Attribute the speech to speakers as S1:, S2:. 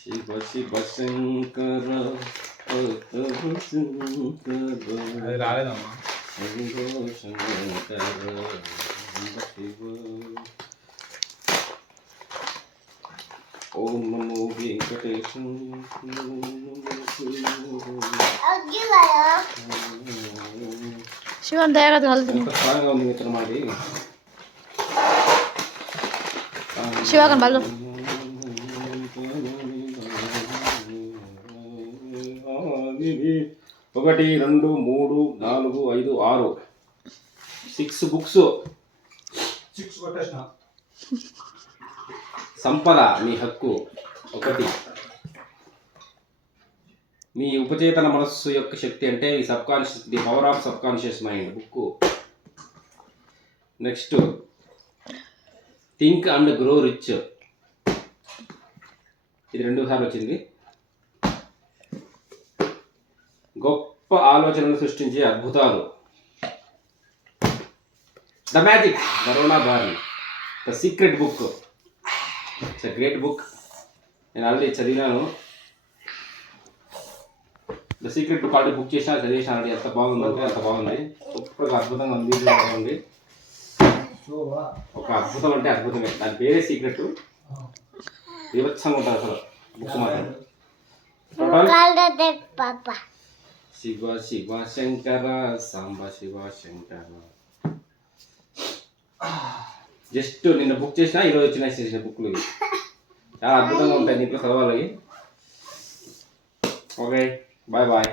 S1: శివ శివ శంకర పరమ శంకర
S2: అది రాలేదమ్మా
S1: శంభో శంకర శివ ఓం నమో వెంకటేశం
S3: శివన్ దయగా
S1: ఒకటి రెండు మూడు నాలుగు ఐదు ఆరు. సిక్స్ బుక్స్ సంపద మీ హక్కు. ఒకటి. మీ ఉపచేతన మనస్సు యొక్క శక్తి అంటే మీ subconscious the power of subconscious mind book. Next. Think and grow rich. ఇది రెండు సార్లు వచ్చింది. గొప్ప ఆలోచనలు సృష్టించే అద్భుతాలు. The magic బరోనా Byrne the secret book it's a great book నేను already చదివినాను. The secret book already book చేసిన చదివేసిన ఆల్రెడీ ఎంత బాగుందంటే అంత బాగుంది. సూపర్గా అద్భుతంగా ఉంది బాగుంది ఒక అద్భుతం అంటే అద్భుతమే. దాని పేరే సీక్రెట్ వివత్సంగా ఉంటుంది అసలు బుక్ మాత్రం. శివ శివ శంకర సాంబ శివ శంకర. జస్ట్ నిన్న బుక్ చేసిన ఈరోజు వచ్చిన చేసిన బుక్లు ఇవి. చాలా అద్భుతంగా ఉంటాయి నీకు చదవాలి. Okay bye bye.